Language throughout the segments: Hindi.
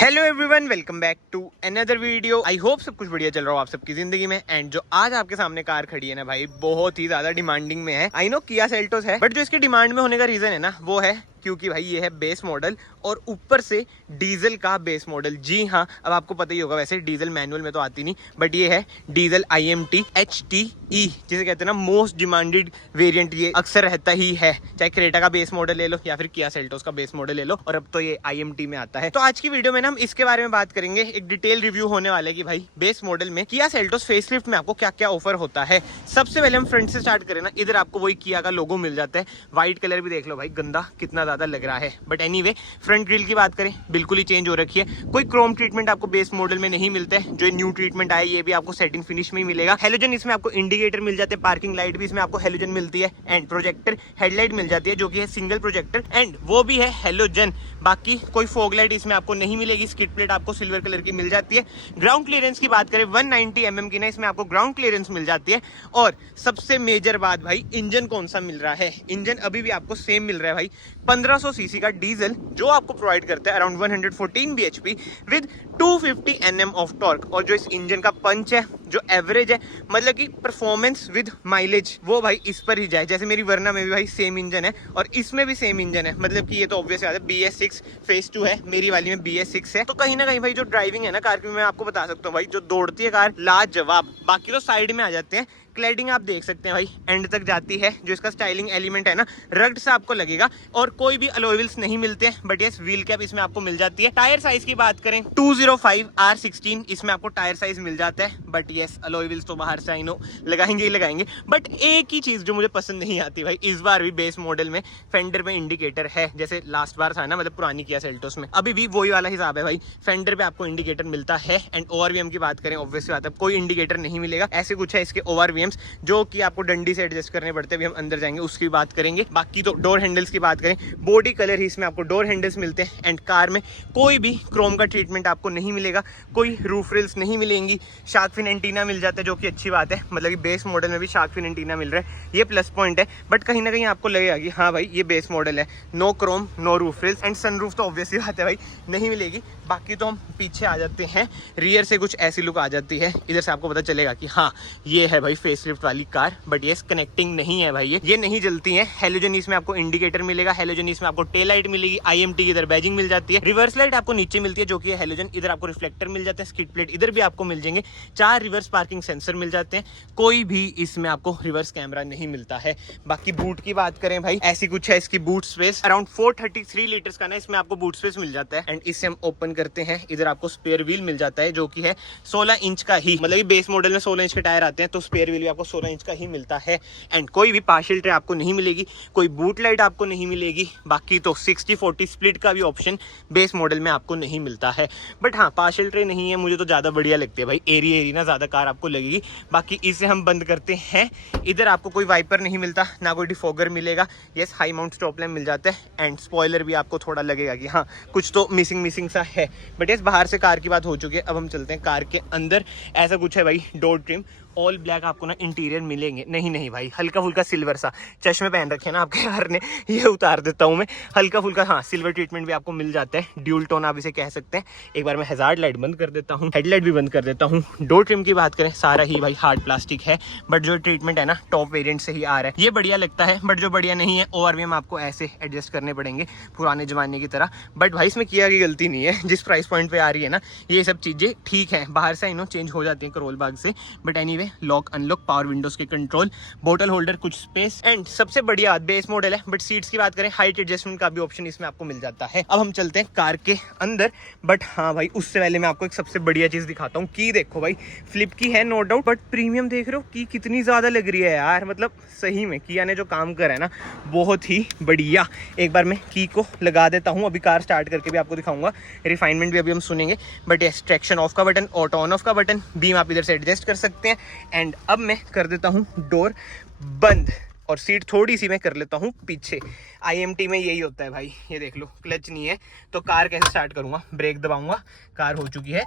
Hello everyone, welcome back to another video. I hope सब कुछ बढ़िया चल रहा हो आप सबकी जिंदगी में। एंड जो आज आपके सामने कार खड़ी है ना भाई, बहुत ही ज्यादा डिमांडिंग में है। आई नो किया सेल्टोस है, बट जो इसकी डिमांड में होने का रीजन है ना, वो है क्योंकि भाई ये है बेस मॉडल और ऊपर से डीजल का बेस मॉडल। जी हाँ, अब आपको पता ही होगा, वैसे डीजल मैनुअल में तो आती नहीं, बट ये है डीजल IMT HTE, जिसे कहते हैं ना मोस्ट डिमांडेड वेरिएंट। ये अक्सर रहता ही है, चाहे क्रेटा का बेस मॉडल ले लो या फिर किया सेल्टोस का बेस मॉडल ले लो, और अब तो ये IMT में आता है। तो आज की वीडियो में ना हम इसके बारे में बात करेंगे। एक डिटेल रिव्यू होने वाला है कि भाई बेस मॉडल में किया सेल्टोस फेसलिफ्ट में आपको क्या क्या ऑफर होता है। सबसे पहले हम फ्रंट से स्टार्ट करें ना, इधर आपको वही किया का लोगो मिल जाता है। व्हाइट कलर भी देख लो भाई, गंदा कितना ज्यादा लग रहा है, बट एनीवे फ्रंट ग्रिल की बात करें, बिल्कुल ही चेंज हो रखी है। कोई क्रोम ट्रीटमेंट आपको बेस मॉडल में नहीं मिलता है। जो न्यू ट्रीटमेंट आया ये भी आपको सेटिंग फिनिश में ही मिलेगा। हेलोजन इसमें आपको इंडिकेटर मिल जाते हैं, पार्किंग लाइट भी इसमें आपको हेलोजन मिलती है, एंड प्रोजेक्टर हेडलाइट मिल जाती है जो कि है सिंगल प्रोजेक्टर, एंड वो भी है हेलोजन। बाकी कोई फॉग लाइट इसमें आपको नहीं मिलेगी। स्किड प्लेट आपको सिल्वर कलर की मिल जाती है। ग्राउंड क्लियरेंस की बात करें 190 mm की ना, इसमें आपको ग्राउंड क्लियरेंस मिल जाती है। और सबसे मेजर बात भाई, इंजन कौन सा मिल रहा है। इंजन अभी भी आपको सेम मिल रहा है भाई, 1500 सीसी का डीजल जो आपको प्रोवाइड करता है around 114 bhp with 250 Nm of torque. और जो इस इंजन का पंच है, जो एवरेज है, मतलब कि परफॉर्मेंस विद माइलेज, वो भाई इस पर ही जाए। जैसे मेरी वर्ना में भी भाई सेम इंजन है और इसमें भी सेम इंजन है, मतलब कि ये तो ऑब्वियस बात है BS6 फेज 2 है, मेरी वाली में BS6 है। तो कहीं ना कहीं भाई जो ड्राइविंग है ना कार की, मैं आपको बता सकता हूँ भाई, जो दौड़ती है कार लाजवाब। बाकी तो साइड में आ जाते हैं। क्लैडिंग आप देख सकते हैं भाई, एंड तक जाती है। जो इसका स्टाइलिंग एलिमेंट है ना, रग्ड सा आपको लगेगा। और कोई भी अलॉय व्हील्स नहीं मिलते हैं, बट यस व्हील कैप इसमें आपको मिल जाती है। टायर साइज की बात करें 205R16 इसमें आपको टायर साइज मिल जाता है, बट यस अलॉय व्हील्स तो बाहर से आई नो लगाएंगे ही लगाएंगे। बट एक ही चीज जो मुझे पसंद नहीं आती भाई, इस बार भी बेस मॉडल में फेंडर में इंडिकेटर है, जैसे लास्ट बार था ना, मतलब पुरानी किया सेल्टोस में, अभी भी वही वाला हिसाब है भाई। फेंडर पे आपको इंडिकेटर मिलता है। एंड ORVM की बात करें, ऑब्वियसली बात है कोई इंडिकेटर नहीं मिलेगा। ऐसे कुछ है इसके ORVMs जो कि आपको डंडी से एडजस्ट करने पड़ते हैं, अभी हम अंदर जाएंगे उसकी बात करेंगे। बाकी तो डोर हैंडल्स की बात करें, बॉडी कलर ही इसमें आपको डोर हैंडल्स मिलते हैं। एंड कार में कोई भी क्रोम का ट्रीटमेंट आपको नहीं मिलेगा, कोई रूफ रिल्स नहीं मिलेंगी। शार्क फिन एंटीना मिल जाता है, जो कि अच्छी बात है, मतलब कि बेस मॉडल में भी शार्क फिन एंटीना मिल रहा है, ये प्लस पॉइंट है। बट कहीं ना कहीं आपको लगेगा कि हाँ भाई ये बेस मॉडल है, no chrome no roof rails, and sunroof तो ऑब्वियसली बात है भाई नहीं मिलेगी। बाकी तो हम पीछे आ जाते हैं, रियर से कुछ ऐसी लुक आ जाती है। इधर से आपको पता चलेगा कि हाँ ये है भाई फेसलिफ्ट वाली कार, बट ये कनेक्टिंग नहीं है भाई, ये नहीं जलती है। हेलोजन इसमें आपको इंडिकेटर मिलेगा, हेलोजन इसमें आपको टेल लाइट मिलेगी, IMT की इधर बैजिंग मिल जाती है। रिवर्स लाइट आपको नीचे मिलती है जो कि है हेलोजन, इधर आपको रिफ्लेक्टर मिल जाते हैं, स्किड प्लेट इधर भी आपको मिल जाएंगे, 4 रिवर्स पार्किंग सेंसर मिल जाते हैं। कोई भी इसमें आपको रिवर्स कैमरा नहीं मिलता है। बाकी बूट की बात करें भाई, ऐसी कुछ है इसकी बूट स्पेस, अराउंड 433 लीटर्स का ना इसमें आपको बूट स्पेस मिल जाता है। एंड इसे हम ओपन करते हैं, इधर आपको स्पेयर व्हील मिल जाता है जो कि है 16 इंच का ही, मतलब बेस मॉडल में 16 इंच के टायर आते हैं, तो स्पेयर व्हील भी आपको 16 इंच का ही मिलता है। एंड कोई भी पार्शियल ट्रे आपको नहीं मिलेगी, कोई बूट लाइट आपको नहीं मिलेगी। बाकी तो 60-40 स्प्लिट का भी ऑप्शन बेस मॉडल में आपको नहीं मिलता है। बट हाँ पार्शियल ट्रे नहीं है, मुझे तो ज़्यादा बढ़िया लगती है भाई, एरी ना ज़्यादा कार आपको लगेगी। बाकी इसे हम बंद करते हैं, इधर आपको कोई वाइपर नहीं मिलता, ना कोई डिफॉगर मिलेगा। Yes high mount stop lamp मिल जाता है, एंड स्पॉइलर भी आपको थोड़ा लगेगा कि हाँ कुछ तो मिसिंग सा है। बट यस बाहर से कार की बात हो चुकी है, अब हम चलते हैं कार के अंदर। ऐसा कुछ है भाई, डोर ट्रिम ऑल ब्लैक आपको ना इंटीरियर मिलेंगे। नहीं भाई, हल्का फुल्का सिल्वर सा, चश्मे पहन रखे ना आपके कार ने, ये उतार देता हूँ मैं, हल्का फुल्का हाँ सिल्वर ट्रीटमेंट भी आपको मिल जाता है। ड्यूल टोन आप इसे कह सकते हैं। एक बार मैं हैजार्ड लाइट बंद कर देता हूँ, हेडलाइट भी बंद कर देता हूँ। डोर ट्रिम की बात करें, सारा ही भाई हार्ड प्लास्टिक है, बट जो ट्रीटमेंट है ना टॉप वेरिएंट से ही आ रहा है, ये बढ़िया लगता है। बट जो बढ़िया नहीं है, ORVM आपको ऐसे एडजस्ट करने पड़ेंगे पुराने जमाने की तरह। बट भाई इसमें किया की गलती नहीं है, जिस प्राइस पॉइंट पे आ रही है ना, ये सब चीजें ठीक है। बाहर से इनो चेंज हो जाती है करोल बाग से, but anyway lock unlock, power Windows के कंट्रोल, बोतल होल्डर, कुछ स्पेस, एंड सबसे बढ़िया बेस मॉडल है। बट सीट्स की बात करें, हाइट एडजस्टमेंट का भी ऑप्शन इसमें आपको मिल जाता है। अब हम चलते हैं कार के अंदर। बट हाँ भाई उससे पहले मैं आपको एक सबसे बढ़िया चीज दिखाता हूँ। की देखो भाई, फ्लिप की है नो डाउट, बट प्रीमियम देख रहे हो की कितनी ज्यादा लग रही है यार। मतलब सही में किया ने जो काम करा है ना, बहुत ही बढ़िया। एक बार मैं की को लगा देता हूँ, अभी कार स्टार्ट करके भी आपको दिखाऊंगा, रिफाइनमेंट भी अभी हम सुनेंगे। बट ये ट्रैक्शन ऑफ का बटन, ऑटो ऑन ऑफ का बटन, बीम आप इधर से एडजस्ट कर सकते हैं। एंड अब मैं कर देता हूँ डोर बंद, और सीट थोड़ी सी मैं कर लेता हूँ पीछे। IMT में यही होता है भाई, ये देख लो क्लच नहीं है तो कार कैसे स्टार्ट करूँगा, ब्रेक दबाऊंगा, कार हो चुकी है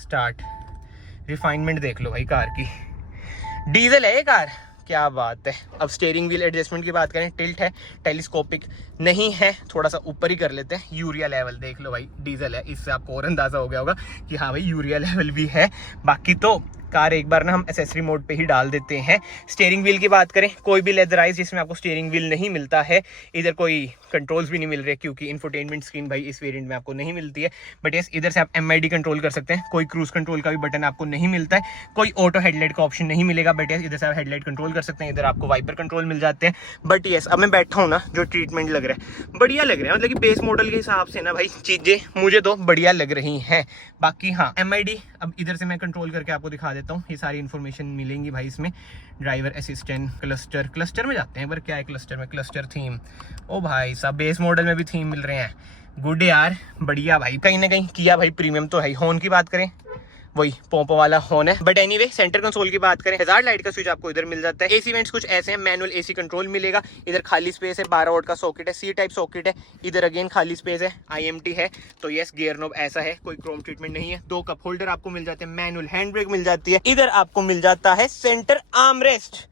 स्टार्ट। रिफाइनमेंट देख लो भाई कार की, डीजल है ये कार, क्या बात है। अब स्टीयरिंग व्हील एडजस्टमेंट की बात करें, टिल्ट है, टेलीस्कोपिक नहीं है, थोड़ा सा ऊपर ही कर लेते हैं। यूरिया लेवल देख लो भाई, डीजल है, इससे आपको और अंदाजा हो गया होगा कि हाँ भाई यूरिया लेवल भी है। बाकी तो कार एक बार ना हम एसेसरी मोड पे ही डाल देते हैं। स्टीयरिंग व्हील की बात करें, कोई भी लेदराइज जिसमें आपको स्टीयरिंग व्हील नहीं मिलता है, इधर कोई कंट्रोल्स भी नहीं मिल रहे क्योंकि इंफोटेनमेंट स्क्रीन भाई इस वेरिएंट में आपको नहीं मिलती है। बट यस, इधर से आप MID कंट्रोल कर सकते हैं, कोई क्रूज कंट्रोल का भी बटन आपको नहीं मिलता है, कोई ऑटो हेडलाइट का ऑप्शन नहीं मिलेगा। बट यस, इधर से आप हेडलाइट कंट्रोल कर सकते हैं, इधर आपको वाइपर कंट्रोल मिल जाते हैं। बट यस, अब मैं बैठा हूँ ना, जो ट्रीटमेंट लग रहा है बढ़िया लग रहा है, मतलब कि बेस मॉडल के हिसाब से ना भाई चीजें मुझे तो बढ़िया लग रही हैं। बाकी हाँ, MID अब इधर से मैं कंट्रोल करके आपको दिखा देता हूँ, ये सारी इन्फॉर्मेशन मिलेंगी भाई इसमें। ड्राइवर असिस्टेंट, क्लस्टर में जाते हैं, पर क्या है क्लस्टर में, क्लस्टर थीम, ओ भाई साहब बेस मॉडल में भी थीम मिल रहे हैं। गुड यार, बढ़िया भाई, कहीं ना कहीं किया भाई प्रीमियम तो है। हॉर्न की बात करें, वही पोंपो वाला हॉर्न है। बट एनीवे, सेंटर कंसोल की बात करें, हजार्ड लाइट का स्विच आपको इधर मिल जाता है। AC वेंट्स कुछ ऐसे हैं, मैनुअल AC कंट्रोल मिलेगा। इधर खाली स्पेस है, 12 वोल्ट का सॉकेट है, C टाइप सॉकेट है। इधर अगेन खाली स्पेस है, IMT है। तो यस, गियर नोब ऐसा है, कोई क्रोम ट्रीटमेंट नहीं है। 2 कप होल्डर आपको मिल जाते हैं, मैनुअल हैंड ब्रेक मिल जाती है। इधर आपको मिल जाता है सेंटर आर्मरेस्ट,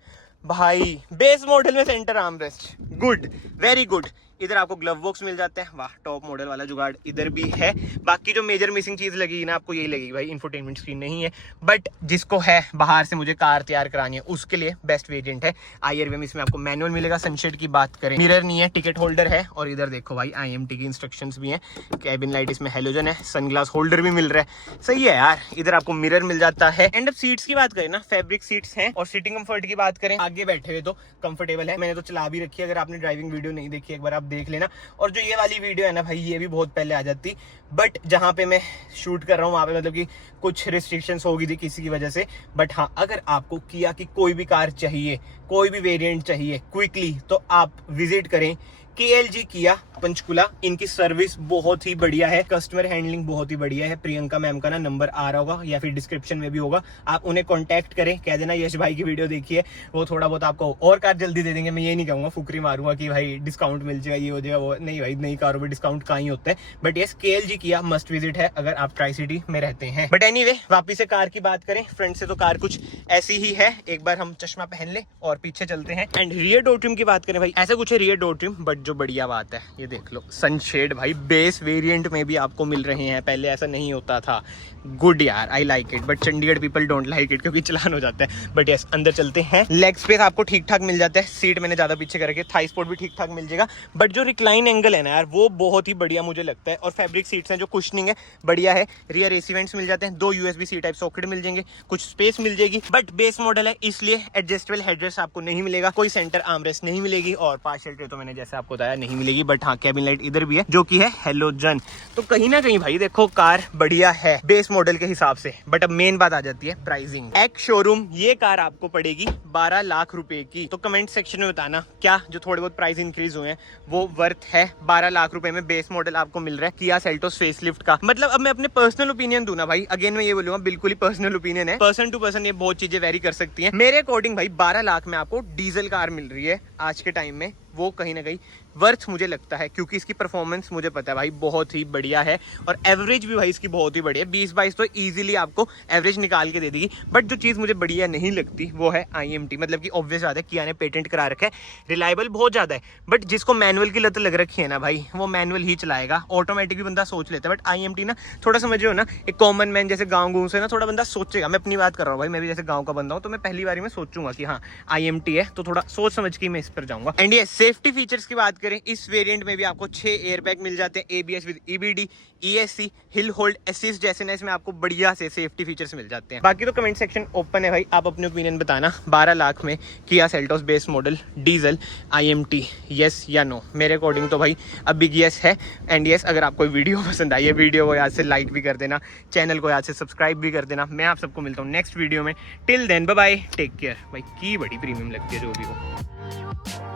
भाई बेस मॉडल में centre armrest, good, very good. इधर आपको ग्लव बॉक्स मिल जाता है, वाह टॉप मॉडल वाला जुगाड़ इधर भी है। बाकी जो मेजर मिसिंग चीज लगेगी ना आपको, यही लगेगी भाई, इंफोटेनमेंट स्क्रीन नहीं है। बट जिसको है बाहर से मुझे कार तैयार करानी है, उसके लिए बेस्ट वेरिएंट है। IRVM इसमें आपको मैनुअल मिलेगा। सनशेड की बात करें, मिरर नहीं है, टिकट होल्डर है। और इधर देखो भाई, IMT की इंस्ट्रक्शंस भी हैं। कैबिन लाइट इसमें हेलोजन है, सनग्लास होल्डर भी मिल रहा है, सही है यार। इधर आपको मिरर मिल जाता है। एंड अब सीट्स की बात करें ना, फैब्रिक सीट्स हैं। और सीटिंग कंफर्ट की बात करें, आगे बैठे हुए तो कंफर्टेबल है। मैंने तो चला भी रखी है, अगर आपने ड्राइविंग वीडियो नहीं देखी एक बार आप देख लेना। और जो ये वाली वीडियो है ना भाई, ये भी बहुत पहले आ जाती, बट जहां पे मैं शूट कर रहा हूँ वहां पे मतलब कि कुछ रिस्ट्रिक्शंस हो गई थी किसी की वजह से। बट हाँ, अगर आपको किया की कोई भी कार चाहिए, कोई भी वेरिएंट चाहिए क्विकली, तो आप विजिट करें KLG किया पंचकुला। इनकी सर्विस बहुत ही बढ़िया है, कस्टमर हैंडलिंग बहुत ही बढ़िया है। प्रियंका मैम का ना नंबर आ रहा होगा या फिर डिस्क्रिप्शन में भी होगा, आप उन्हें कांटेक्ट करें, कह देना यश भाई की वीडियो देखिए, वो थोड़ा बहुत आपको और कार जल्दी दे देंगे। मैं ये नहीं कहूंगा, फुकरी मारूंगा कि भाई डिस्काउंट मिल जाएगा, ये हो जाएगा, वो नहीं भाई, नई कारों में डिस्काउंट कहाँ ही होता है। बट यस, KLG किया मस्ट विजिट है अगर आप ट्राई सिटी में रहते हैं। बट एनीवे, वापिस से कार की बात करें, फ्रंट से तो कार कुछ ऐसी ही है। एक बार हम चश्मा पहन ले और पीछे चलते हैं। एंड रियर डोर ट्रिम की बात करें भाई, ऐसा कुछ है रियर डोर ट्रिम, बट जो बढ़िया बात है ये देख लो, सनशेड भाई बेस वेरिएंट में भी आपको मिल रहे हैं, पहले ऐसा नहीं होता था। गुड यार, I like it. But Chandigarh people don't like it क्योंकि चलान हो जाता है। बट यस, अंदर चलते हैं। लेग स्पेस आपको ठीक ठाक मिल जाता है, सीट मैंने ज्यादा पीछे करके, थाई स्पोर्ट भी ठीक ठाक मिल जाएगा। बट जो रिक्लाइन एंगल है ना यार, वो बहुत ही बढ़िया मुझे लगता है। और फैब्रिक सीट्स हैं, जो कुशनिंग है बढ़िया है। रियर AC वेंट्स मिल जाते हैं, 2 USB-C टाइप सॉकेट मिल जाएंगे, कुछ स्पेस मिल जाएगी। बट बेस मॉडल है इसलिए एडजस्टेबल हेडरेस्ट आपको नहीं मिलेगा, कोई सेंटर आर्मरेस्ट नहीं मिलेगी, और पार्शियल ट्रे तो मैंने जैसे आपको बताया नहीं मिलेगी। बट हाँ, कैबिन लाइट इधर भी है जो कि है हेलोजन। तो कहीं ना कहीं भाई देखो, कार बढ़िया है बेस मॉडल के हिसाब से। बट अब मेन बात आ जाती है प्राइसिंग। एक्स शोरूम ये कार आपको पड़ेगी 12 लाख रुपए की। तो कमेंट सेक्शन में बताना, क्या जो थोड़े बहुत प्राइस इंक्रीज हुए हैं वो वर्थ है? 12 लाख रुपए में बेस मॉडल आपको मिल रहा है किया सेल्टोस फेसलिफ्ट का। मतलब अब मैं अपने पर्सनल ओपिनियन दूं ना भाई, अगेन मैं ये बोलूंगा बिल्कुल ही पर्सनल ओपिनियन है, पर्सन टू पर्सन ये बहुत चीजें वेरी कर सकती हैं। मेरे अकॉर्डिंग भाई 12 लाख में आपको डीजल कार मिल रही है आज के टाइम में, वो कहीं ना कहीं वर्थ मुझे लगता है, क्योंकि इसकी परफॉर्मेंस मुझे पता है भाई बहुत ही बढ़िया है। और एवरेज भी भाई इसकी बहुत ही बढ़िया है, 20-22 तो इजीली आपको एवरेज निकाल के दे देगी। बट जो चीज़ मुझे बढ़िया नहीं लगती वो है IMT, मतलब कि ऑब्वियस बात है किया ने पेटेंट करा रखा है, रिलायबल बहुत ज़्यादा है। बट जिसको मैनुअल की लत लग रखी है ना भाई, वो मैनुअल ही चलाएगा, ऑटोमेटिक भी बंदा सोच लेता है। बट IMT ना थोड़ा समझ हो ना, एक कॉमन मैन जैसे गाँव से ना थोड़ा बंदा सोचेगा। मैं अपनी बात कर रहा हूँ भाई, मैं भी जैसे गाँव का बंदा हूँ, तो मैं पहली बार में सोचूंगा कि हाँ IMT है, तो थोड़ा सोच समझ के मैं इस पर जाऊंगा। एंड ये सेफ्टी फीचर्स की बात करें, इस वेरिएंट में भी आपको 6 एयरबैग मिल जाते हैं, ABS with EBD, ESC, hill hold assist जैसे ना इसमें आपको बढ़िया से सेफ्टी फीचर्स मिल जाते हैं। बाकी तो कमेंट सेक्शन ओपन है भाई, आप अपने ओपिनियन बताना। 12 लाख में Kia Seltos base model diesel IMT, yes या नो? मेरे अकॉर्डिंग तो भाई अब बिग यस है। एंड यस, अगर आपको वीडियो पसंद आई है, वीडियो को याद से लाइक भी कर देना, चैनल को याद से सब्सक्राइब भी कर देना। मैं आप सबको मिलता हूँ नेक्स्ट वीडियो में। Till then bye bye, take care भाई। की बड़ी प्रीमियम लगती है जो भी हो।